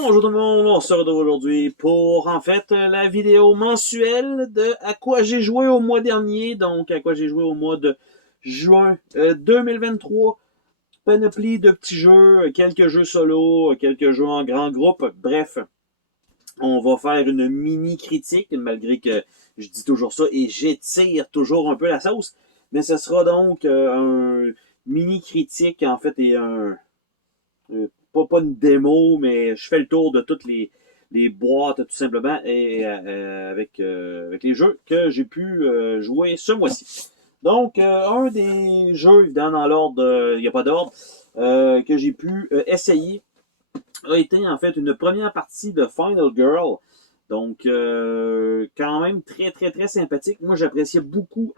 Bonjour tout le monde, on se retrouve aujourd'hui pour en fait la vidéo mensuelle de à quoi j'ai joué au mois dernier, donc à quoi j'ai joué au mois de juin 2023. Panoplie de petits jeux, quelques jeux solo, quelques jeux en grand groupe, bref, on va faire une mini critique, malgré que je dis toujours ça et j'étire toujours un peu la sauce, mais ce sera donc un mini critique en fait et un pas une démo, mais je fais le tour de toutes les boîtes tout simplement et avec les jeux que j'ai pu jouer ce mois-ci. Donc, un des jeux, évidemment, dans l'ordre, il n'y a pas d'ordre, que j'ai pu essayer a été en fait une première partie de Final Girl. Donc, quand même très, très, très sympathique. Moi, j'appréciais beaucoup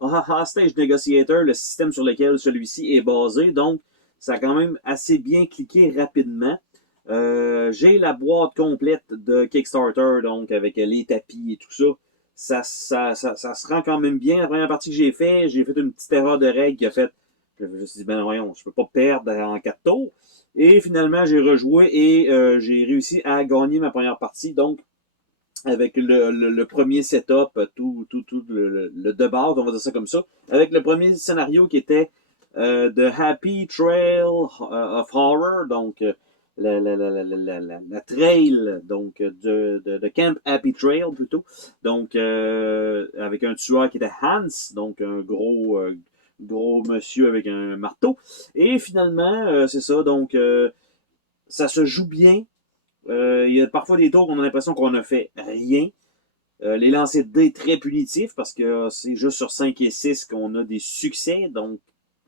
Hostage Negotiator, le système sur lequel celui-ci est basé. Donc, ça a quand même assez bien cliqué rapidement. J'ai la boîte complète de Kickstarter, donc avec les tapis et tout ça. Ça se rend quand même bien. La première partie que j'ai fait une petite erreur de règle qui a fait. Je me suis dit, ben voyons, je peux pas perdre en 4 tours. Et finalement, j'ai rejoué et j'ai réussi à gagner ma première partie. Donc, avec le premier setup, tout le de base, on va dire ça comme ça. Avec le premier scénario qui était The Happy Trail of Horror, donc la trail donc de Camp Happy Trail plutôt. Donc, avec un tueur qui était Hans, donc un gros monsieur avec un marteau. Et finalement, c'est ça, donc ça se joue bien. Il y a parfois des tours où on a l'impression qu'on a fait rien. Les lancers de dés très punitifs parce que c'est juste sur 5 et 6 qu'on a des succès, donc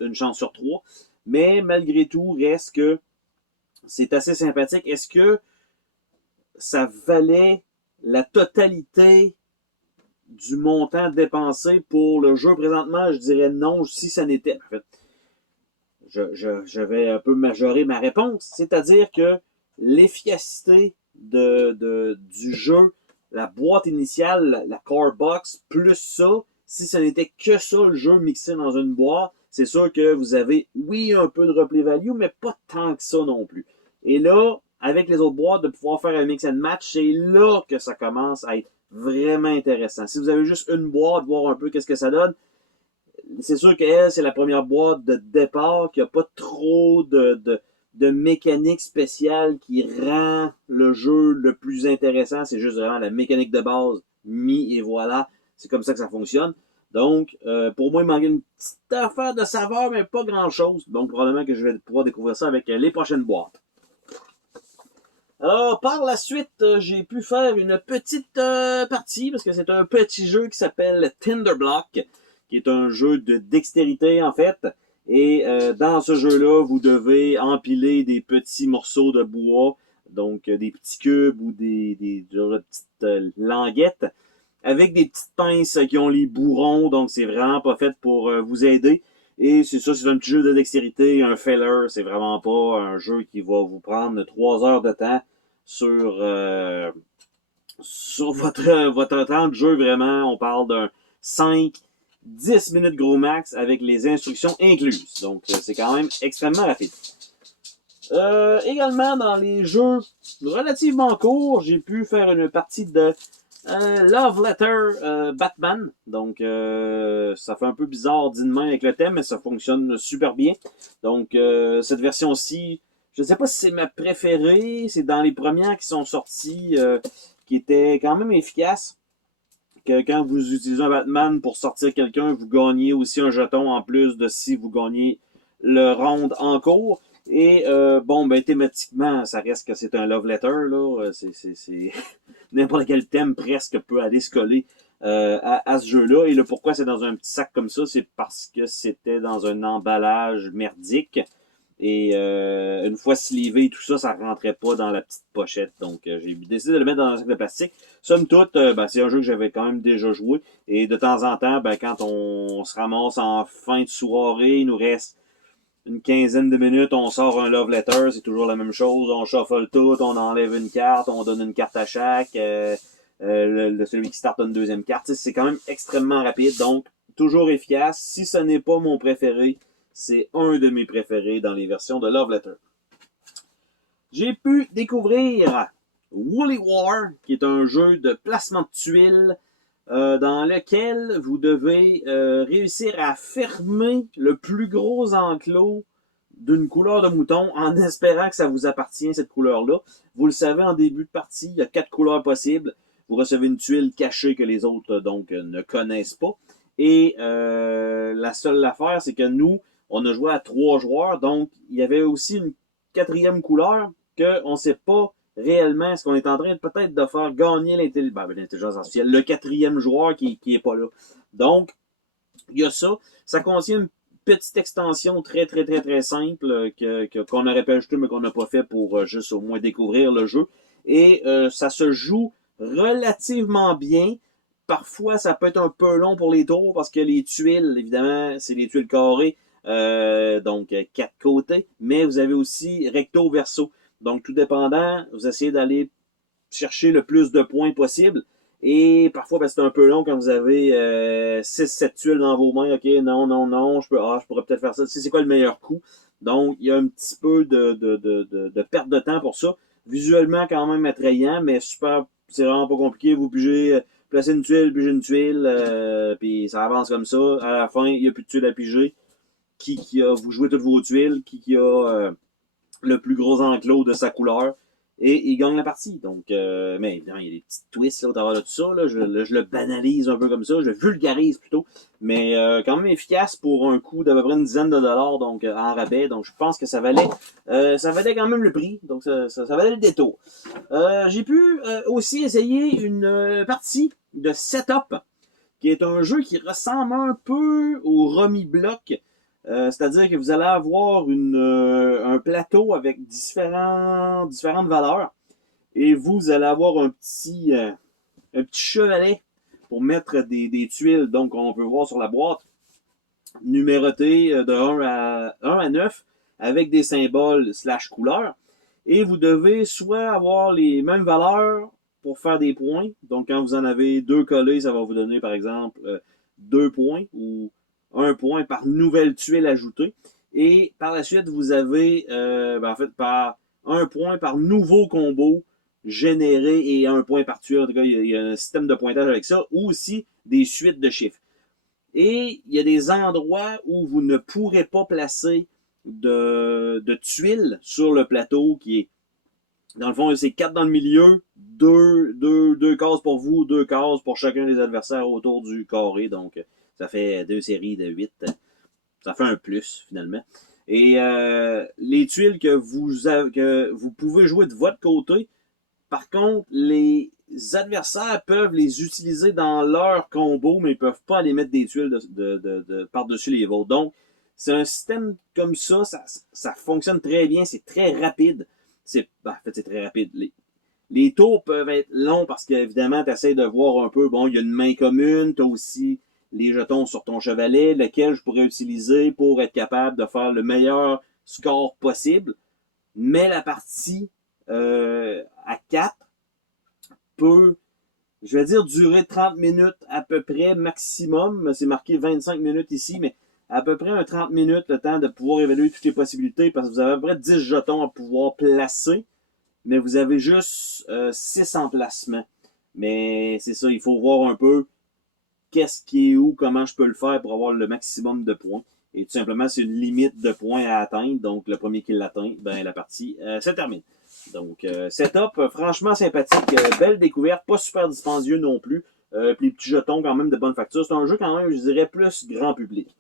une chance sur 3. Mais malgré tout, reste que c'est assez sympathique. Est-ce que ça valait la totalité du montant dépensé pour le jeu présentement? Je dirais non, si ça n'était. En fait, je vais un peu majorer ma réponse. C'est-à-dire que l'efficacité du jeu, la boîte initiale, la core box, plus ça, si ce n'était que ça, le jeu mixé dans une boîte, c'est sûr que vous avez, oui, un peu de replay value, mais pas tant que ça non plus. Et là, avec les autres boîtes, de pouvoir faire un mix and match, c'est là que ça commence à être vraiment intéressant. Si vous avez juste une boîte, voir un peu qu'est-ce que ça donne, c'est sûr qu'elle, c'est la première boîte de départ, qu'il n'y a pas trop de mécanique spéciale qui rend le jeu le plus intéressant. C'est juste vraiment la mécanique de base, mis et voilà. C'est comme ça que ça fonctionne. Donc, pour moi, il manque une petite affaire de saveur, mais pas grand-chose. Donc, probablement que je vais pouvoir découvrir ça avec les prochaines boîtes. Alors, par la suite, j'ai pu faire une petite partie, parce que c'est un petit jeu qui s'appelle Tinderblock, qui est un jeu de dextérité, en fait. Et dans ce jeu-là, vous devez empiler des petits morceaux de bois, donc des petits cubes ou des petites languettes, avec des petites pinces qui ont les bourrons, donc c'est vraiment pas fait pour vous aider. Et c'est ça, c'est un petit jeu de dextérité, un feller, c'est vraiment pas un jeu qui va vous prendre 3 heures de temps sur votre temps de jeu, vraiment. On parle d'un 5-10 minutes gros max avec les instructions incluses. Donc, c'est quand même extrêmement rapide. Également, dans les jeux relativement courts, j'ai pu faire une partie de Love Letter Batman. Donc, ça fait un peu bizarre dit de main avec le thème, mais ça fonctionne super bien. Donc, cette version-ci, je ne sais pas si c'est ma préférée. C'est dans les premières qui sont sorties, qui étaient quand même efficaces. Que quand vous utilisez un Batman pour sortir quelqu'un, vous gagnez aussi un jeton en plus de si vous gagnez le round en cours. Et bon, ben thématiquement, ça reste que c'est un love letter, là. C'est n'importe quel thème presque peut aller se coller à ce jeu-là. Et le pourquoi c'est dans un petit sac comme ça, c'est parce que c'était dans un emballage merdique. Et une fois slivé et tout ça, ça rentrait pas dans la petite pochette. Donc, j'ai décidé de le mettre dans un sac de plastique. Somme toute, ben, c'est un jeu que j'avais quand même déjà joué. Et de temps en temps, ben, quand on se ramasse en fin de soirée, il nous reste une quinzaine de minutes, on sort un love letter, c'est toujours la même chose. On shuffle tout, on enlève une carte, on donne une carte à chaque. Celui qui start une deuxième carte. C'est quand même extrêmement rapide, donc toujours efficace. Si ce n'est pas mon préféré, c'est un de mes préférés dans les versions de Love Letter. j'ai pu découvrir Woolly War, qui est un jeu de placement de tuiles dans lequel vous devez réussir à fermer le plus gros enclos d'une couleur de mouton en espérant que ça vous appartient, cette couleur-là. Vous le savez, en début de partie, il y a 4 couleurs possibles. Vous recevez une tuile cachée que les autres donc ne connaissent pas. Et la seule affaire, c'est que nous, on a joué à 3 joueurs, donc il y avait aussi une 4e couleur qu'on ne sait pas réellement ce qu'on est en train peut-être de faire gagner l'intelligence artificielle, le 4e joueur qui est pas là. Donc, il y a ça. Ça contient une petite extension très, très, très, très simple qu'on aurait pu ajouter, mais qu'on n'a pas fait pour juste au moins découvrir le jeu. Et ça se joue relativement bien. Parfois, ça peut être un peu long pour les tours parce que les tuiles, évidemment, c'est les tuiles carrées, donc 4 côtés, mais vous avez aussi recto verso. Donc, tout dépendant, vous essayez d'aller chercher le plus de points possible. Et parfois, ben, c'est un peu long quand vous avez 6-7 tuiles dans vos mains. OK, non, non, non, je pourrais peut-être faire ça. C'est quoi le meilleur coup? Donc, il y a un petit peu de perte de temps pour ça. Visuellement, quand même attrayant, mais super, c'est vraiment pas compliqué. Vous pigez, placez une tuile, puis ça avance comme ça. À la fin, il n'y a plus de tuiles à piger. Vous jouez toutes vos tuiles, qui a le plus gros enclos de sa couleur, et il gagne la partie. Donc, mais évidemment, il y a des petites twists là, au travers de tout ça. Là. Je le banalise un peu comme ça, je le vulgarise plutôt, mais quand même efficace pour un coût d'à peu près une dizaine de dollars donc, en rabais. Donc, je pense que ça valait quand même le prix. Donc, ça valait le détour. J'ai pu aussi essayer une partie de Setup, qui est un jeu qui ressemble un peu au Rummy Block. C'est-à-dire que vous allez avoir un plateau avec différentes valeurs et vous allez avoir un petit chevalet pour mettre des tuiles. Donc, on peut voir sur la boîte numérotées de 1 à 9 avec des symboles / couleurs. Et vous devez soit avoir les mêmes valeurs pour faire des points. Donc, quand vous en avez 2 collés, ça va vous donner, par exemple, 2 points ou 1 point par nouvelle tuile ajoutée. Et par la suite, vous avez, en fait, par 1 point par nouveau combo généré et 1 point par tuile. En tout cas, il y a un système de pointage avec ça, ou aussi des suites de chiffres. Et il y a des endroits où vous ne pourrez pas placer de tuiles sur le plateau qui est, dans le fond, c'est 4 dans le milieu, 2 cases pour vous, 2 cases pour chacun des adversaires autour du carré. Donc, ça fait 2 séries de 8. Ça fait un plus, finalement. Et les tuiles que vous pouvez jouer de votre côté, par contre, les adversaires peuvent les utiliser dans leur combo, mais ils ne peuvent pas aller mettre des tuiles par-dessus les vôtres. Donc, c'est un système comme ça fonctionne très bien, c'est très rapide. En fait, c'est très rapide. Les tours peuvent être longs parce qu'évidemment, tu essaies de voir un peu, bon, il y a une main commune, tu as aussi les jetons sur ton chevalet, lequel je pourrais utiliser pour être capable de faire le meilleur score possible. Mais la partie à 4 peut, je vais dire, durer 30 minutes à peu près maximum. C'est marqué 25 minutes ici, mais à peu près un 30 minutes, le temps de pouvoir évaluer toutes les possibilités, parce que vous avez à peu près 10 jetons à pouvoir placer, mais vous avez juste 6 emplacements. Mais c'est ça, il faut voir un peu qu'est-ce qui est où, comment je peux le faire pour avoir le maximum de points. Et tout simplement, c'est une limite de points à atteindre. Donc, le premier qui l'atteint, ben la partie se termine. Donc, setup, franchement sympathique. Belle découverte, pas super dispendieux non plus. Puis les petits jetons, quand même, de bonne facture. C'est un jeu, quand même, je dirais, plus grand public.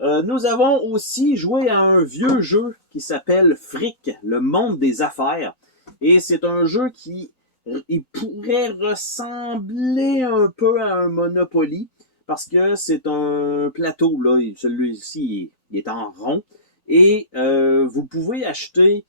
Nous avons aussi joué à un vieux jeu qui s'appelle Fric, le monde des affaires. Et c'est un jeu qui il pourrait ressembler un peu à un Monopoly, parce que c'est un plateau, là, celui-ci il est en rond, et vous pouvez acheter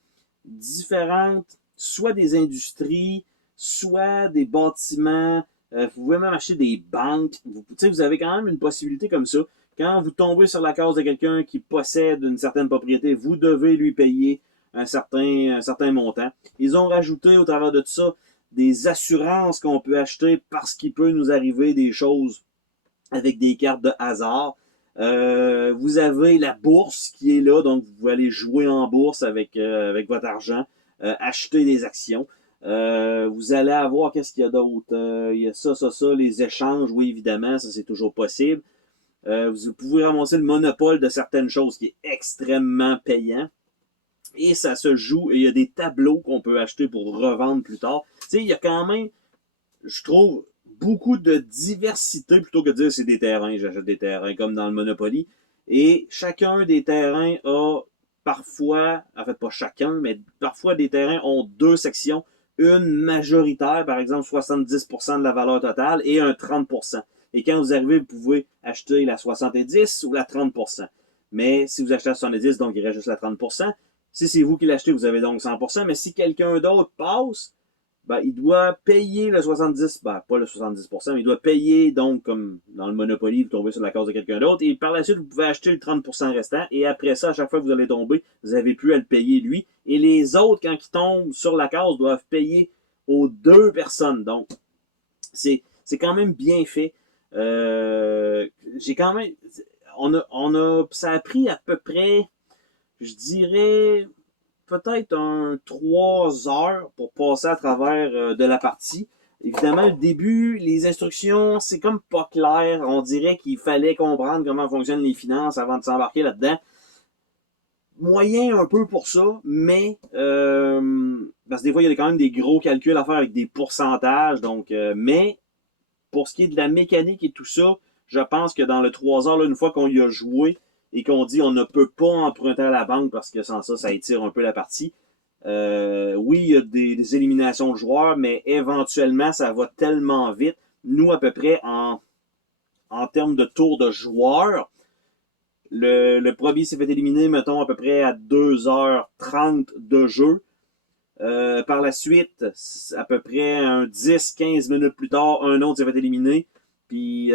différentes, soit des industries, soit des bâtiments, vous pouvez même acheter des banques, vous avez quand même une possibilité comme ça. Quand vous tombez sur la case de quelqu'un qui possède une certaine propriété, vous devez lui payer un certain montant. Ils ont rajouté au travers de tout ça des assurances qu'on peut acheter parce qu'il peut nous arriver des choses avec des cartes de hasard. Vous avez la bourse qui est là, donc vous pouvez aller jouer en bourse avec votre argent, acheter des actions. Vous allez avoir, qu'est-ce qu'il y a d'autre? Il y a ça, les échanges, oui, évidemment, ça c'est toujours possible. Vous pouvez ramasser le monopole de certaines choses qui est extrêmement payant. Et ça se joue, et il y a des tableaux qu'on peut acheter pour revendre plus tard. Tu sais, il y a quand même, je trouve, beaucoup de diversité plutôt que de dire c'est des terrains, j'achète des terrains comme dans le Monopoly. Et chacun des terrains a parfois, en fait pas chacun, mais parfois des terrains ont deux sections. Une majoritaire, par exemple 70% de la valeur totale, et un 30%. Et quand vous arrivez, vous pouvez acheter la 70 ou la 30%. Mais si vous achetez la 70, donc il reste juste la 30%. Si c'est vous qui l'achetez, vous avez donc 100%. Mais si quelqu'un d'autre passe, ben, il doit payer le 70%, ben, pas le 70%, mais il doit payer, donc, comme dans le Monopoly, vous tombez sur la case de quelqu'un d'autre, et par la suite, vous pouvez acheter le 30% restant, et après ça, à chaque fois que vous allez tomber, vous n'avez plus à le payer lui, et les autres, quand ils tombent sur la case, doivent payer aux deux personnes. Donc, c'est quand même bien fait. J'ai quand même, ça a pris à peu près, je dirais, peut-être 3 heures pour passer à travers de la partie. Évidemment, le début, les instructions, c'est comme pas clair. On dirait qu'il fallait comprendre comment fonctionnent les finances avant de s'embarquer là-dedans. Moyen un peu pour ça, mais parce que des fois, il y a quand même des gros calculs à faire avec des pourcentages. Donc, mais pour ce qui est de la mécanique et tout ça, je pense que dans le 3 heures, là, une fois qu'on y a joué et qu'on dit on ne peut pas emprunter à la banque parce que sans ça, ça étire un peu la partie. Oui, il y a des éliminations de joueurs, mais éventuellement, ça va tellement vite. Nous, à peu près, en termes de tour de joueurs, le premier s'est fait éliminer, mettons, à peu près à 2h30 de jeu. Par la suite, à peu près 10-15 minutes plus tard, un autre s'est fait éliminer. Puis,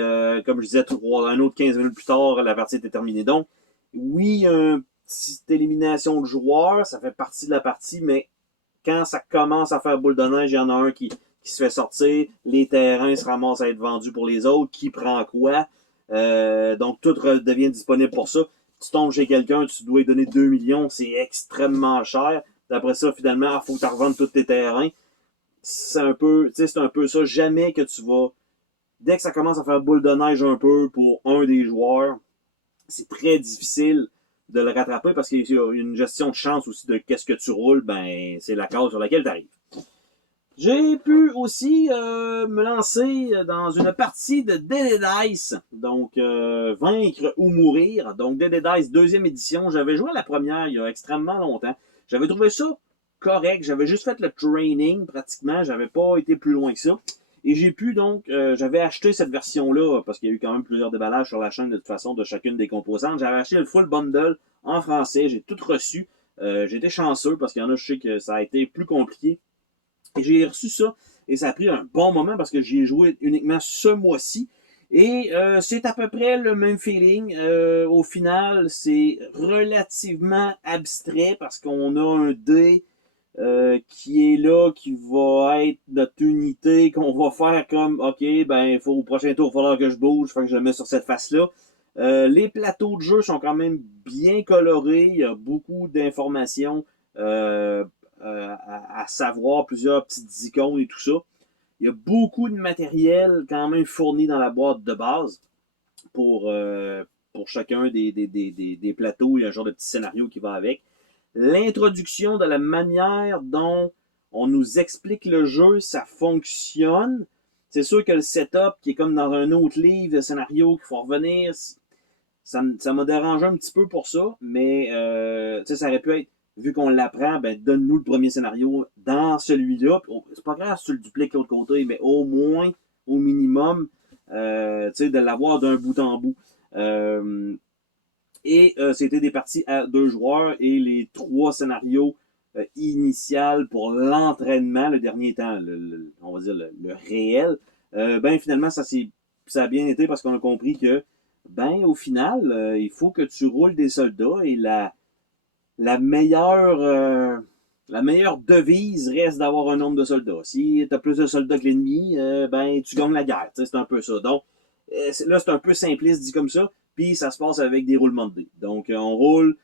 comme je disais, un autre 15 minutes plus tard, la partie était terminée. Donc, oui, une petite élimination de joueurs, ça fait partie de la partie, mais quand ça commence à faire boule de neige, il y en a un qui se fait sortir, les terrains se ramassent à être vendus pour les autres, qui prend quoi. Donc, tout devient disponible pour ça. Tu tombes chez quelqu'un, tu dois lui donner 2 millions, c'est extrêmement cher. Après ça, finalement, il faut que tu revendes tous tes terrains. C'est un peu ça. Jamais que tu vas. Dès que ça commence à faire boule de neige un peu pour un des joueurs, c'est très difficile de le rattraper parce qu'il y a une gestion de chance aussi de qu'est-ce que tu roules, ben c'est la case sur laquelle tu arrives. J'ai pu aussi me lancer dans une partie de Dead Dice, donc Vaincre ou Mourir. Donc Dead Dice, deuxième édition. J'avais joué à la première il y a extrêmement longtemps. J'avais trouvé ça correct. J'avais juste fait le training pratiquement. J'avais pas été plus loin que ça. Et j'ai pu donc, j'avais acheté cette version-là, parce qu'il y a eu quand même plusieurs déballages sur la chaîne de toute façon de chacune des composantes. J'avais acheté le full bundle en français. J'ai tout reçu. J'ai été chanceux parce qu'il y en a, je sais que ça a été plus compliqué. Et j'ai reçu ça, et ça a pris un bon moment parce que j'y ai joué uniquement ce mois-ci. Et c'est à peu près le même feeling. Au final, c'est relativement abstrait parce qu'on a un dé qui est là, qui va être notre unité, qu'on va faire comme, OK, ben, au prochain tour, il va falloir que je bouge, fait que je le mets sur cette face-là. Les plateaux de jeu sont quand même bien colorés, il y a beaucoup d'informations à savoir, plusieurs petites icônes et tout ça. Il y a beaucoup de matériel quand même fourni dans la boîte de base pour chacun des plateaux. Il y a un genre de petit scénario qui va avec. L'introduction de la manière dont on nous explique le jeu, ça fonctionne. C'est sûr que le setup, qui est comme dans un autre livre de scénario qu'il faut revenir, ça m'a dérangé un petit peu pour ça, mais ça aurait pu être, vu qu'on l'apprend, ben donne-nous le premier scénario dans celui-là. C'est pas grave si tu le dupliques de l'autre côté, mais au moins, au minimum, de l'avoir d'un bout en bout. C'était des parties à 2 joueurs et les 3 scénarios initiales pour l'entraînement, le dernier temps, on va dire le réel, ben finalement, ça a bien été parce qu'on a compris que ben au final, il faut que tu roules des soldats et la meilleure devise reste d'avoir un nombre de soldats. Si tu as plus de soldats que l'ennemi, ben tu gagnes la guerre. C'est un peu ça. Donc, là, c'est un peu simpliste dit comme ça. puis ça se passe avec des roulements de dés. Donc, on roule,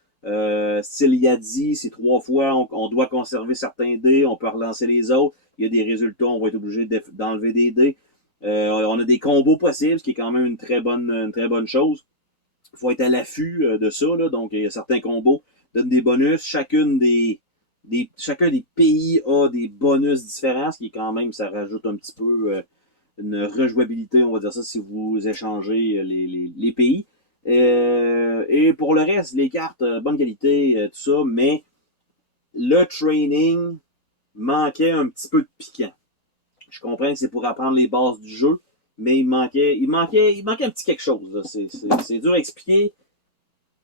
style Yadi, c'est 3 fois, on doit conserver certains dés, on peut relancer les autres, il y a des résultats, on va être obligé d'enlever des dés. On a des combos possibles, ce qui est quand même une très bonne chose. Il faut être à l'affût de ça, là. Donc il y a certains combos qui donnent des bonus. Chacun des pays a des bonus différents, ce qui est quand même, ça rajoute un petit peu une rejouabilité, on va dire ça, si vous échangez les pays. Et pour le reste, les cartes, bonne qualité, tout ça, mais le training manquait un petit peu de piquant. Je comprends que c'est pour apprendre les bases du jeu, mais il manquait un petit quelque chose. C'est dur à expliquer.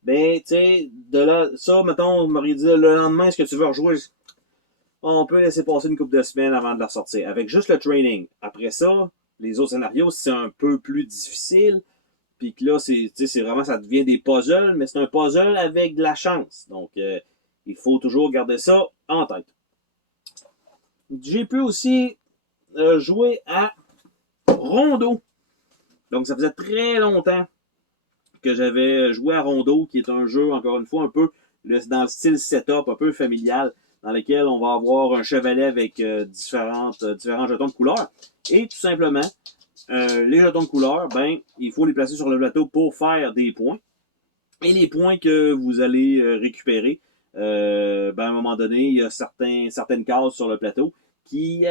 Ben, tu sais, de là, ça, mettons, vous m'auriez dit le lendemain, est-ce que tu veux rejouer? On peut laisser passer une couple de semaines avant de la sortir. Avec juste le training. Après ça, les autres scénarios, c'est un peu plus difficile. Puis que là, c'est vraiment, ça devient des puzzles, mais c'est un puzzle avec de la chance. Donc, il faut toujours garder ça en tête. J'ai pu aussi jouer à Rondo. Donc, ça faisait très longtemps que j'avais joué à Rondo, qui est un jeu, encore une fois, un peu dans le style setup, un peu familial, dans lequel on va avoir un chevalet avec différents jetons de couleur. Et tout simplement, les jetons de couleur, ben, il faut les placer sur le plateau pour faire des points. Et les points que vous allez récupérer, ben, à un moment donné, il y a certaines cases sur le plateau qui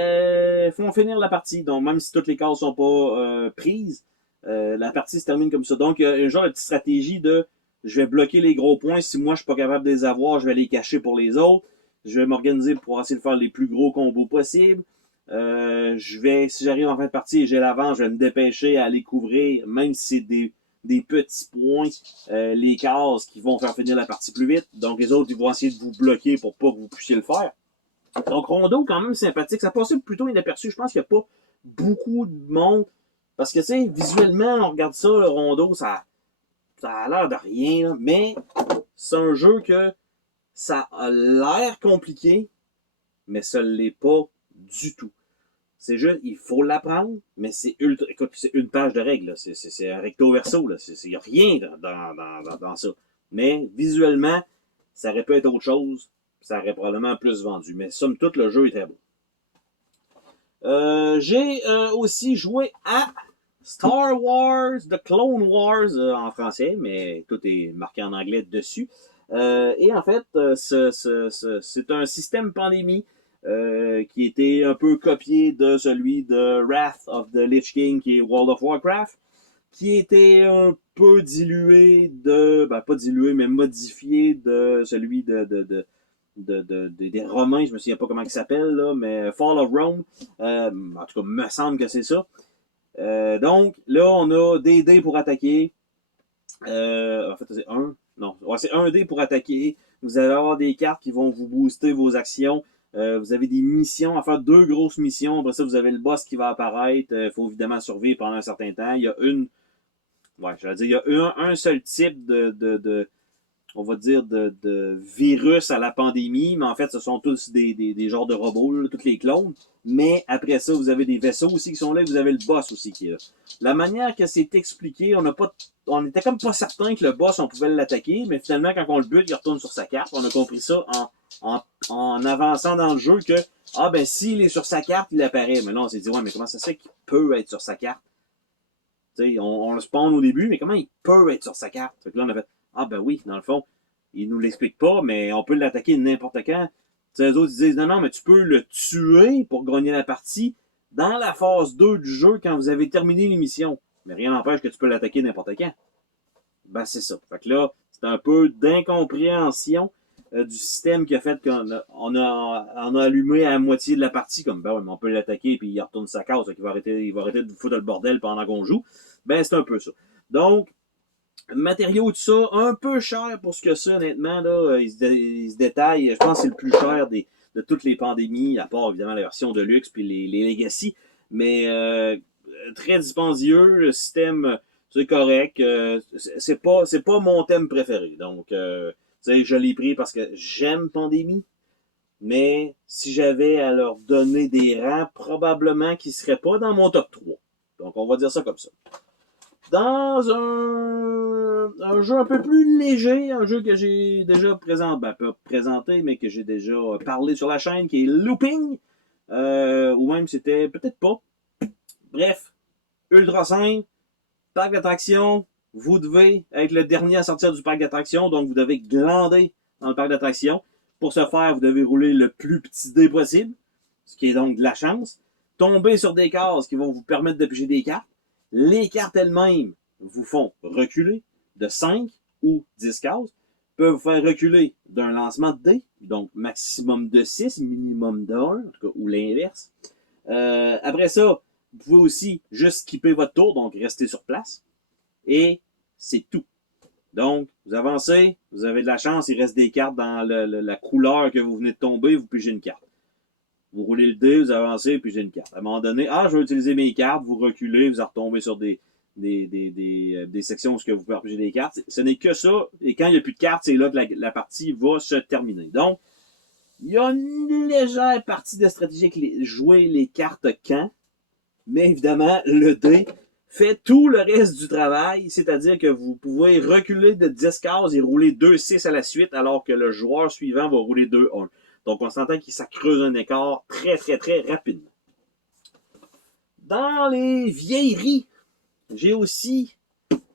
font finir la partie. Donc, même si toutes les cases sont pas prises, la partie se termine comme ça. Donc, il y a un genre de petite stratégie de je vais bloquer les gros points. Si moi, je suis pas capable de les avoir, je vais les cacher pour les autres. Je vais m'organiser pour essayer de faire les plus gros combos possibles. Si j'arrive en fin de partie et j'ai l'avance, je vais me dépêcher à aller couvrir, même si c'est des petits points, les cases qui vont faire finir la partie plus vite. Donc, les autres, ils vont essayer de vous bloquer pour pas que vous puissiez le faire. Donc, Rondo, quand même sympathique. Ça passait plutôt inaperçu. Je pense qu'il n'y a pas beaucoup de monde. Parce que, tu sais, visuellement, on regarde ça, le Rondo, ça a l'air de rien. Là, mais c'est un jeu que ça a l'air compliqué, mais ça ne l'est pas du tout. C'est juste, il faut l'apprendre, mais c'est ultra. Écoute, c'est une page de règles. C'est un recto verso. Il n'y a rien dans ça. Mais visuellement, ça aurait pu être autre chose. Ça aurait probablement plus vendu. Mais somme toute, le jeu est très beau. J'ai aussi joué à Star Wars, The Clone Wars en français, mais tout est marqué en anglais dessus. Et en fait, c'est un système pandémie qui était un peu copié de celui de Wrath of the Lich King, qui est World of Warcraft, qui était un peu dilué pas dilué, mais modifié de celui des Romains, je me souviens pas comment il s'appelle, là, mais Fall of Rome, en tout cas, me semble que c'est ça. Donc, là, on a des dés pour attaquer. En fait, c'est un. Non, ouais, c'est un dé pour attaquer. Vous allez avoir des cartes qui vont vous booster vos actions. Vous avez des missions à faire, 2 grosses missions. Après ça, vous avez le boss qui va apparaître. Il faut évidemment survivre pendant un certain temps. Il y a il y a un seul type on va dire, de virus à la pandémie, mais en fait, ce sont tous des genres de robots, là, tous les clones. Mais après ça, vous avez des vaisseaux aussi qui sont là, et vous avez le boss aussi qui est là. La manière que c'est expliqué, on était comme pas certain que le boss, on pouvait l'attaquer, mais finalement, quand on le bute, il retourne sur sa carte. On a compris ça en avançant dans le jeu que, ben, s'il est sur sa carte, il apparaît. Mais là, on s'est dit, ouais, mais comment ça se fait qu'il peut être sur sa carte? Tu sais, on le spawn au début, mais comment il peut être sur sa carte? Fait que là, on a fait, ben oui, dans le fond, il nous l'explique pas, mais on peut l'attaquer n'importe quand. T'sais, les autres ils disent non, mais tu peux le tuer pour gagner la partie dans la phase 2 du jeu quand vous avez terminé l'émission. Mais rien n'empêche que tu peux l'attaquer n'importe quand. Ben, c'est ça. Fait que là, c'est un peu d'incompréhension du système qui a fait qu'on a allumé à la moitié de la partie, comme ben ouais, mais on peut l'attaquer puis il retourne sa case, il va arrêter de foutre le bordel pendant qu'on joue. Ben, c'est un peu ça. Donc, matériaux, tout ça, un peu cher pour ce que c'est, honnêtement. Là, il se détaille. Je pense que c'est le plus cher de toutes les pandémies, à part évidemment la version de luxe puis les Legacy. Mais très dispendieux. Le système, c'est correct. C'est pas mon thème préféré. Donc, je l'ai pris parce que j'aime Pandémie. Mais si j'avais à leur donner des rangs, probablement qu'ils ne seraient pas dans mon top 3. Donc, on va dire ça comme ça. Dans un jeu un peu plus léger, un jeu que j'ai déjà pas présenté, mais que j'ai déjà parlé sur la chaîne, qui est Looping, ou même c'était peut-être pas. Bref, ultra simple, parc d'attractions, vous devez être le dernier à sortir du parc d'attractions, donc vous devez glander dans le parc d'attractions. Pour ce faire, vous devez rouler le plus petit dé possible, ce qui est donc de la chance. Tomber sur des cases qui vont vous permettre de piger des cartes. Les cartes elles-mêmes vous font reculer de 5 ou 10 cases, peuvent vous faire reculer d'un lancement de dés, donc maximum de 6, minimum de 1, en tout cas, ou l'inverse. Après ça, vous pouvez aussi juste skipper votre tour, donc rester sur place. Et c'est tout. Donc, vous avancez, vous avez de la chance, il reste des cartes dans la couleur que vous venez de tomber, vous pigez une carte. Vous roulez le dé, vous avancez, puis j'ai une carte. À un moment donné, je vais utiliser mes cartes, vous reculez, vous retombez sur des sections où vous pouvez repiger des cartes. Ce n'est que ça, et quand il n'y a plus de cartes, c'est là que la partie va se terminer. Donc, il y a une légère partie de stratégie avec jouer les cartes quand, mais évidemment, le dé fait tout le reste du travail, c'est-à-dire que vous pouvez reculer de 10 cases et rouler 2-6 à la suite, alors que le joueur suivant va rouler 2-1. Donc, on s'entend que ça creuse un écart très, très, très rapidement. Dans les vieilleries, j'ai aussi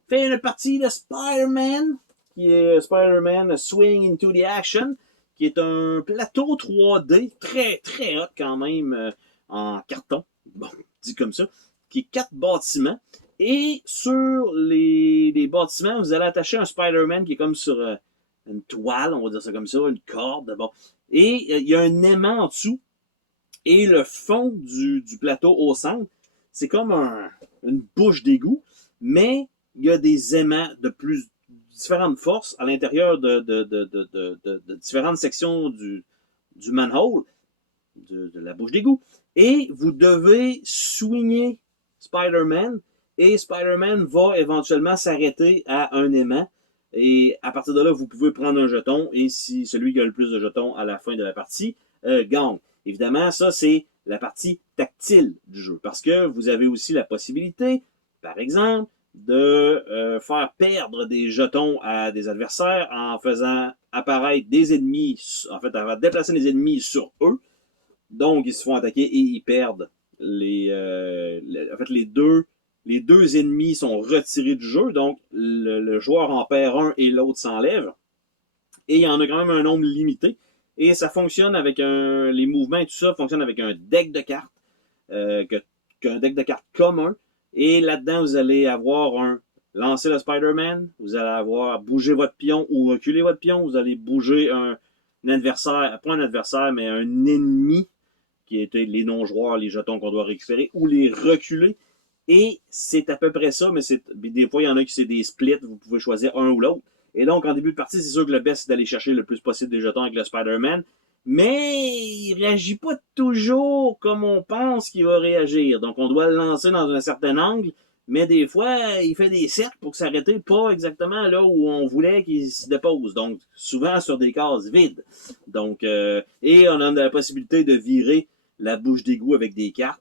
fait une partie de Spider-Man, qui est Spider-Man Swing into the Action, qui est un plateau 3D très, très hot quand même, en carton, bon, dit comme ça, qui est 4 bâtiments. Et sur les bâtiments, vous allez attacher un Spider-Man qui est comme sur une toile, on va dire ça comme ça, une corde, bon. Et il y a un aimant en dessous. Et le fond du plateau au centre, c'est comme une bouche d'égout, mais il y a des aimants de différentes forces à l'intérieur de différentes sections du manhole, de la bouche d'égout. Et vous devez swinger Spider-Man, et Spider-Man va éventuellement s'arrêter à un aimant. Et à partir de là, vous pouvez prendre un jeton, et si celui qui a le plus de jetons à la fin de la partie gagne. Évidemment, ça, c'est la partie tactile du jeu, parce que vous avez aussi la possibilité, par exemple, de faire perdre des jetons à des adversaires en faisant apparaître des ennemis, en fait, en déplacer des ennemis sur eux. Donc, ils se font attaquer et ils perdent en fait, les deux ennemis sont retirés du jeu, donc le joueur en perd un et l'autre s'enlève. Et il y en a quand même un nombre limité. Et ça fonctionne avec les mouvements et tout ça fonctionne avec un deck de cartes, qu'un deck de cartes commun. Et là-dedans, vous allez avoir lancer le Spider-Man, vous allez avoir bouger votre pion ou reculer votre pion, vous allez bouger un adversaire, pas un adversaire, mais un ennemi, qui étaient les non-joueurs, les jetons qu'on doit récupérer, ou les reculer. Et c'est à peu près ça, mais des fois, il y en a qui c'est des splits, vous pouvez choisir un ou l'autre. Et donc, en début de partie, c'est sûr que le best, c'est d'aller chercher le plus possible des jetons avec le Spider-Man. Mais il réagit pas toujours comme on pense qu'il va réagir. Donc, on doit le lancer dans un certain angle, mais des fois, il fait des cercles pour s'arrêter pas exactement là où on voulait qu'il se dépose. Donc, souvent sur des cases vides. Donc, et on a la possibilité de virer la bouche d'égout avec des cartes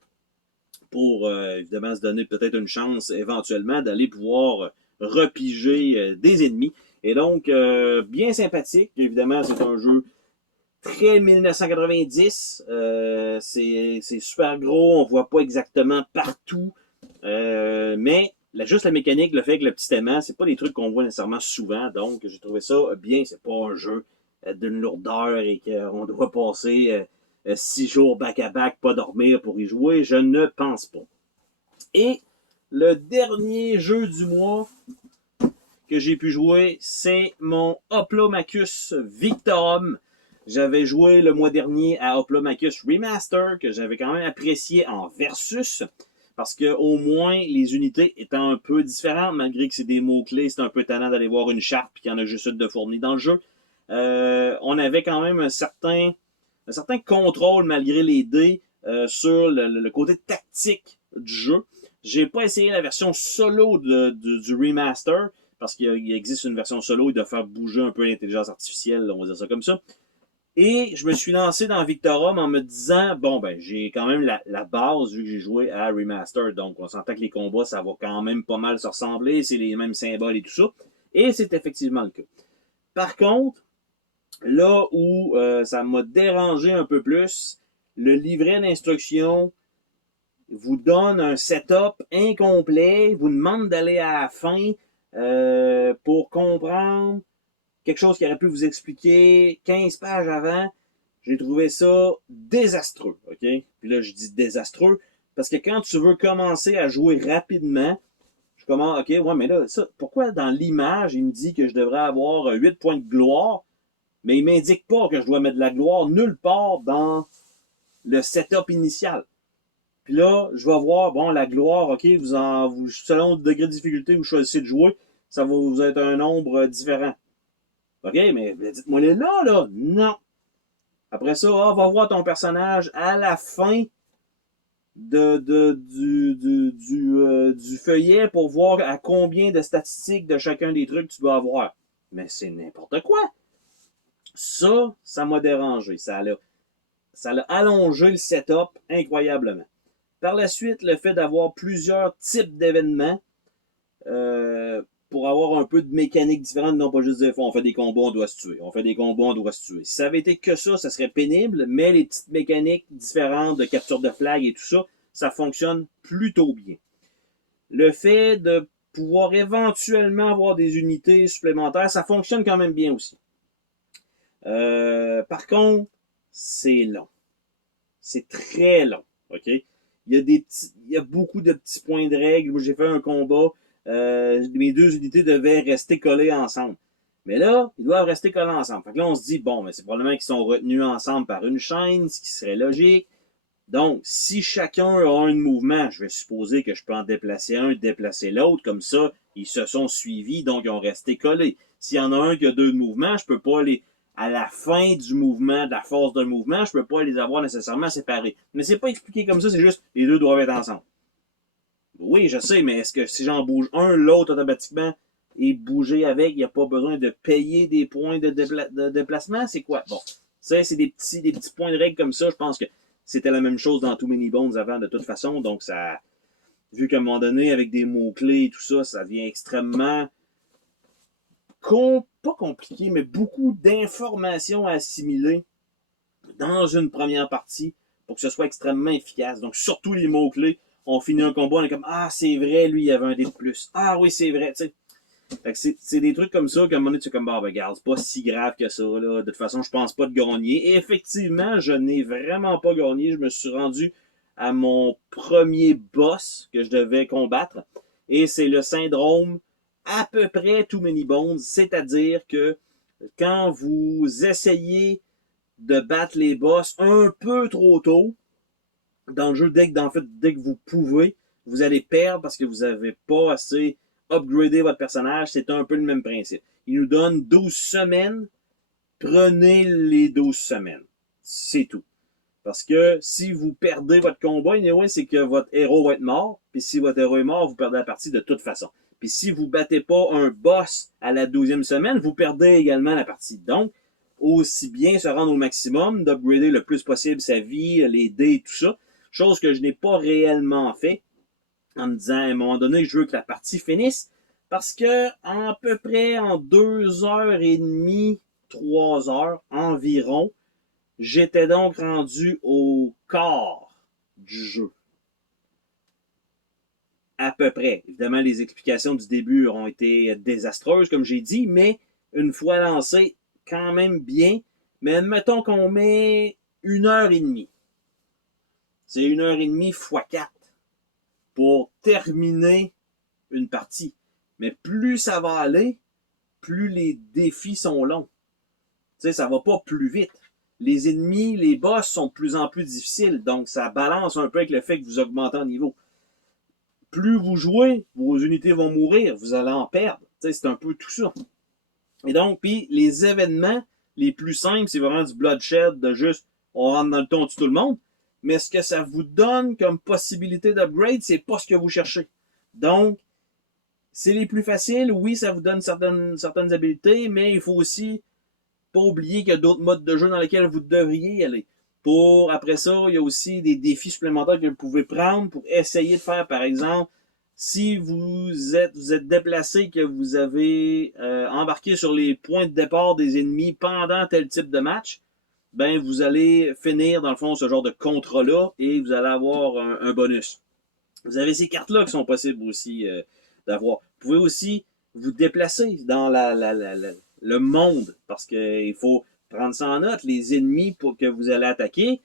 pour évidemment se donner peut-être une chance éventuellement d'aller pouvoir repiger des ennemis. Et donc, bien sympathique. Évidemment, c'est un jeu très 1990. C'est super gros, on voit pas exactement partout. Mais juste la mécanique, le fait que le petit aimant, c'est pas des trucs qu'on voit nécessairement souvent. Donc, j'ai trouvé ça bien. C'est pas un jeu d'une lourdeur et qu'on doit passer 6 jours back-à-back, pas dormir pour y jouer. Je ne pense pas. Et le dernier jeu du mois que j'ai pu jouer, c'est mon Hoplomachus Victorum. J'avais joué le mois dernier à Hoplomachus Remaster, que j'avais quand même apprécié en versus, parce que au moins les unités étant un peu différentes, malgré que c'est des mots-clés, c'est un peu tannant d'aller voir une charte et qu'il y en a juste une de fournie dans le jeu. On avait quand même un certain contrôle malgré les dés sur le côté tactique du jeu. J'ai pas essayé la version solo du remaster, parce qu'il existe une version solo, il doit faire bouger un peu l'intelligence artificielle, on va dire ça comme ça. Et je me suis lancé dans Victorum en me disant, bon, ben, j'ai quand même la base vu que j'ai joué à Remaster. Donc, on s'entend que les combats, ça va quand même pas mal se ressembler. C'est les mêmes symboles et tout ça. Et c'est effectivement le cas. Par contre, là où ça m'a dérangé un peu plus, le livret d'instruction vous donne un setup incomplet, vous demande d'aller à la fin pour comprendre quelque chose qui aurait pu vous expliquer 15 pages avant. J'ai trouvé ça désastreux, OK? Puis là, je dis désastreux parce que quand tu veux commencer à jouer rapidement, je commence, OK, ouais, mais là, ça, pourquoi dans l'image, il me dit que je devrais avoir 8 points de gloire, mais il m'indique pas que je dois mettre de la gloire nulle part dans le setup initial. Puis là, je vais voir, bon, la gloire, OK, selon le degré de difficulté que vous choisissez de jouer, ça va vous être un nombre différent. OK, mais dites-moi les là. Non. Après ça, va voir ton personnage à la fin du feuillet pour voir à combien de statistiques de chacun des trucs tu dois avoir. Mais c'est n'importe quoi. Ça m'a dérangé. Ça a allongé le setup incroyablement. Par la suite, le fait d'avoir plusieurs types d'événements pour avoir un peu de mécanique différente, non pas juste dire on fait des combats, on doit se tuer. On fait des combats, on doit se tuer. Si ça avait été que ça serait pénible, mais les petites mécaniques différentes de capture de flag et tout ça, ça fonctionne plutôt bien. Le fait de pouvoir éventuellement avoir des unités supplémentaires, ça fonctionne quand même bien aussi. Par contre, c'est long. C'est très long. OK? Il y a beaucoup de petits points de règle. J'ai fait un combat. Mes deux unités devaient rester collées ensemble. Mais là, ils doivent rester collés ensemble. Fait que là, on se dit, bon, mais c'est probablement qu'ils sont retenus ensemble par une chaîne, ce qui serait logique. Donc, si chacun a un mouvement, je vais supposer que je peux en déplacer un, déplacer l'autre. Comme ça, ils se sont suivis, donc ils ont resté collés. S'il y en a un qui a deux mouvements, je peux pas les à la fin du mouvement, de la force d'un mouvement, je peux pas les avoir nécessairement séparés. Mais c'est pas expliqué comme ça, c'est juste les deux doivent être ensemble. Oui, je sais, mais est-ce que si j'en bouge un, l'autre automatiquement est bougé avec, il n'y a pas besoin de payer des points de déplacement? C'est quoi? Bon, ça, c'est des petits points de règle comme ça. Je pense que c'était la même chose dans Too Many Bones avant, de toute façon. Donc, ça, vu qu'à un moment donné, avec des mots-clés et tout ça, ça devient extrêmement pas compliqué, mais beaucoup d'informations à assimiler dans une première partie pour que ce soit extrêmement efficace. Donc, surtout les mots-clés. On finit un combat, on est comme, ah, c'est vrai, lui, il avait un dé de plus. Ah oui, c'est vrai, tu sais. C'est des trucs comme ça qu'à un moment donné, tu es comme, bah, regarde, c'est pas si grave que ça, là. De toute façon, je pense pas de gagner. Et effectivement, je n'ai vraiment pas gagné. Je me suis rendu à mon premier boss que je devais combattre. Et c'est le syndrome à peu près Too Many Bones, c'est-à-dire que quand vous essayez de battre les boss un peu trop tôt dans le jeu, dès que vous pouvez, vous allez perdre parce que vous n'avez pas assez upgradé votre personnage. C'est un peu le même principe. Il nous donne 12 semaines. Prenez les 12 semaines. C'est tout. Parce que si vous perdez votre combat, anyway, c'est que votre héros va être mort. Puis si votre héros est mort, vous perdez la partie de toute façon. Puis si vous ne battez pas un boss à la 12e semaine, vous perdez également la partie. Donc, aussi bien se rendre au maximum, d'upgrader le plus possible sa vie, les dés, tout ça. Chose que je n'ai pas réellement fait, en me disant à un moment donné, je veux que la partie finisse. Parce que à peu près en 2h30, 3 heures environ, j'étais donc rendu au quart du jeu. À peu près. Évidemment, les explications du début ont été désastreuses, comme j'ai dit, mais une fois lancé, quand même bien. Mais admettons qu'on met 1h30. C'est 1h30 x 4 pour terminer une partie. Mais plus ça va aller, plus les défis sont longs. Tu sais, ça va pas plus vite. Les ennemis, les boss sont de plus en plus difficiles, donc ça balance un peu avec le fait que vous augmentez en niveau. Plus vous jouez, vos unités vont mourir, vous allez en perdre. Tu sais, c'est un peu tout ça. Et donc, puis les événements les plus simples, c'est vraiment du bloodshed, de juste on rentre dans le ton de tout le monde. Mais ce que ça vous donne comme possibilité d'upgrade, c'est pas ce que vous cherchez. Donc, c'est les plus faciles. Oui, ça vous donne certaines habilités, mais il faut aussi pas oublier qu'il y a d'autres modes de jeu dans lesquels vous devriez y aller. Après ça, il y a aussi des défis supplémentaires que vous pouvez prendre pour essayer de faire, par exemple, si vous êtes déplacé, que vous avez embarqué sur les points de départ des ennemis pendant tel type de match, ben vous allez finir, dans le fond, ce genre de contrat-là et vous allez avoir un bonus. Vous avez ces cartes-là qui sont possibles aussi d'avoir. Vous pouvez aussi vous déplacer dans le monde, parce qu'il faut prendre ça en note. Les ennemis pour que vous allez attaquer,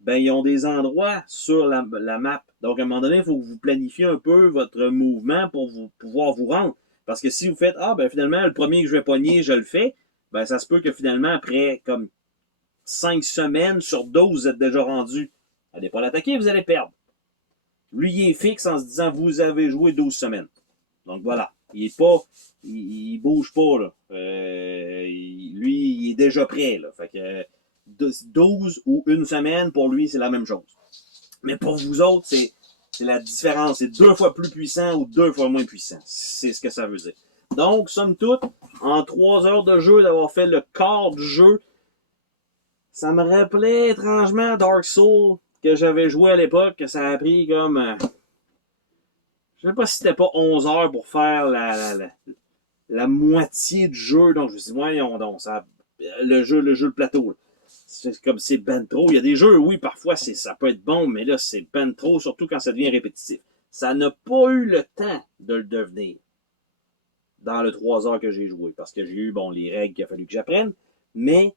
ben ils ont des endroits sur la map. Donc, à un moment donné, il faut que vous planifiez un peu votre mouvement pour pouvoir vous rendre. Parce que si vous faites, ben finalement, le premier que je vais pogner, je le fais, ben ça se peut que finalement, après comme 5 semaines sur 12, vous êtes déjà rendu. Allez pas l'attaquer, vous allez perdre. Lui, il est fixe en se disant, vous avez joué 12 semaines. Donc voilà. Il bouge pas, là. Lui, il est déjà prêt, là. Fait que 12 ou une semaine, pour lui, c'est la même chose. Mais pour vous autres, c'est la différence. C'est 2 fois plus puissant ou 2 fois moins puissant. C'est ce que ça veut dire. Donc, somme toute, en 3 heures de jeu, d'avoir fait le quart du jeu, ça me rappelait étrangement Dark Souls que j'avais joué à l'époque, que ça a pris comme... je sais pas si c'était pas 11 heures pour faire la moitié du jeu. Donc, je me suis dit, voyons donc, le jeu de plateau. C'est comme c'est ben trop. Il y a des jeux, oui, parfois ça peut être bon, mais là, c'est ben trop, surtout quand ça devient répétitif. Ça n'a pas eu le temps de le devenir dans les 3 heures que j'ai joué, parce que j'ai eu, les règles qu'il a fallu que j'apprenne, mais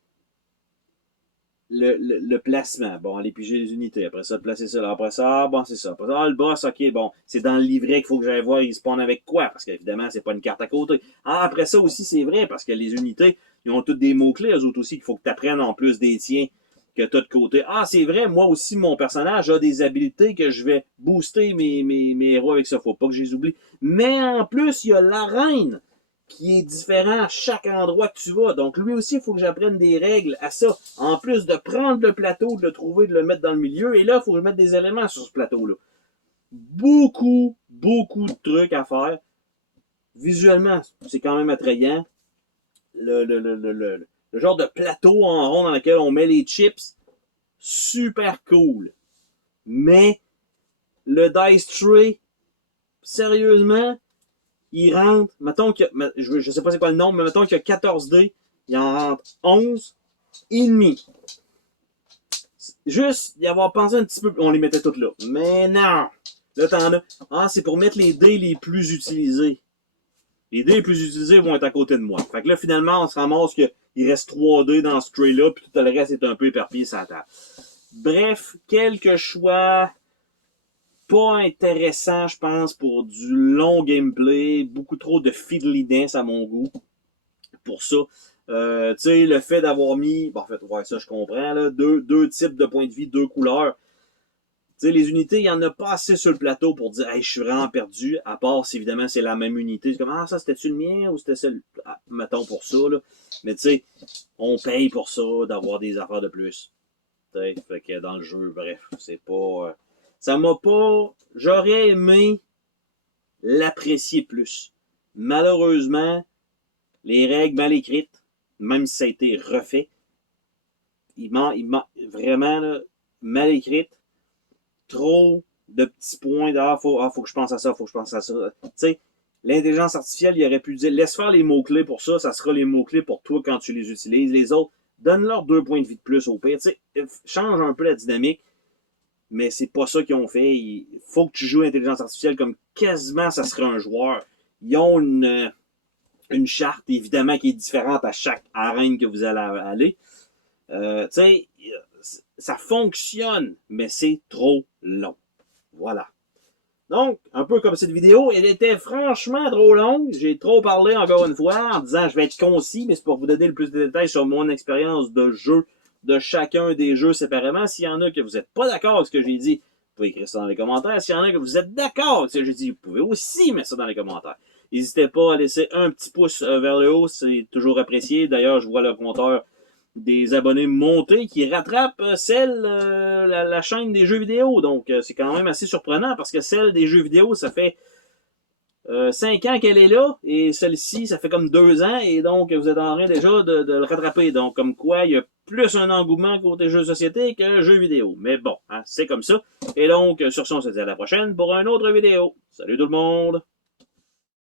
le placement, aller piger les unités, après ça, placer ça là, après ça, c'est ça. Après ça, le boss, ok, c'est dans le livret qu'il faut que j'aille voir, il spawn avec quoi, parce qu'évidemment, c'est pas une carte à côté. Après ça aussi, c'est vrai, parce que les unités, ils ont toutes des mots-clés, eux autres aussi, qu'il faut que tu apprennes en plus des tiens que tu as de côté. C'est vrai, moi aussi, mon personnage a des habilités que je vais booster mes héros avec ça, faut pas que je les oublie. Mais en plus, il y a l'arène qui est différent à chaque endroit que tu vas. Donc, lui aussi, il faut que j'apprenne des règles à ça. En plus de prendre le plateau, de le trouver, de le mettre dans le milieu. Et là, il faut que je mette des éléments sur ce plateau-là. Beaucoup de trucs à faire. Visuellement, c'est quand même attrayant. Le genre de plateau en rond dans lequel on met les chips, super cool. Mais, le Dice Tray, sérieusement, il rentre, mettons que, je sais pas c'est quoi le nombre, mais mettons qu'il y a 14 dés, il en rentre 11 et demi. Juste y avoir pensé un petit peu, on les mettait toutes là. Mais non! Là, t'en as. C'est pour mettre les dés les plus utilisés. Les dés les plus utilisés vont être à côté de moi. Fait que là, finalement, on se ramasse qu'il reste 3 dés dans ce tray-là, puis tout le reste est un peu éparpillé sur la table. Bref, quelques choix pas intéressant, je pense, pour du long gameplay. Beaucoup trop de fiddliness à mon goût. Pour ça. Tu sais, le fait d'avoir mis... en fait, ouais, ça, je comprends, là. Deux types de points de vie, 2 couleurs. Tu sais, les unités, il n'y en a pas assez sur le plateau pour dire, hey, je suis vraiment perdu. À part si, évidemment, c'est la même unité. C'est comme, ça, c'était-tu le mien ou c'était celle... mettons pour ça, là. Mais tu sais, on paye pour ça, d'avoir des affaires de plus. Tu sais, fait que dans le jeu, bref, c'est pas... ça m'a pas... J'aurais aimé l'apprécier plus. Malheureusement, les règles mal écrites, même si ça a été refait, il vraiment là, mal écrites. Trop de petits points faut que je pense à ça, faut que je pense à ça. Tu sais, l'intelligence artificielle, il aurait pu dire, laisse faire les mots-clés pour ça, ça sera les mots-clés pour toi quand tu les utilises. Les autres, donne-leur 2 points de vie de plus au pire. Tu sais, change un peu la dynamique. Mais c'est pas ça qu'ils ont fait. Il faut que tu joues l'intelligence artificielle comme quasiment ça serait un joueur. Ils ont une charte, évidemment, qui est différente à chaque arène que vous allez aller. Tu sais, ça fonctionne, mais c'est trop long. Voilà. Donc, un peu comme cette vidéo, elle était franchement trop longue. J'ai trop parlé encore une fois en disant je vais être concis, mais c'est pour vous donner le plus de détails sur mon expérience de jeu de chacun des jeux séparément. S'il y en a que vous n'êtes pas d'accord avec ce que j'ai dit, vous pouvez écrire ça dans les commentaires. S'il y en a que vous êtes d'accord avec ce que j'ai dit, vous pouvez aussi mettre ça dans les commentaires. N'hésitez pas à laisser un petit pouce vers le haut, c'est toujours apprécié. D'ailleurs, je vois le compteur des abonnés monter qui rattrape la chaîne des jeux vidéo. Donc, c'est quand même assez surprenant parce que celle des jeux vidéo, ça fait 5 ans qu'elle est là, et celle-ci, ça fait comme 2 ans, et donc vous êtes en train déjà de le rattraper. Donc, comme quoi, il y a plus un engouement côté jeux de société que jeux vidéo. Mais bon, hein, c'est comme ça. Et donc, sur ce, on se dit à la prochaine pour une autre vidéo. Salut tout le monde!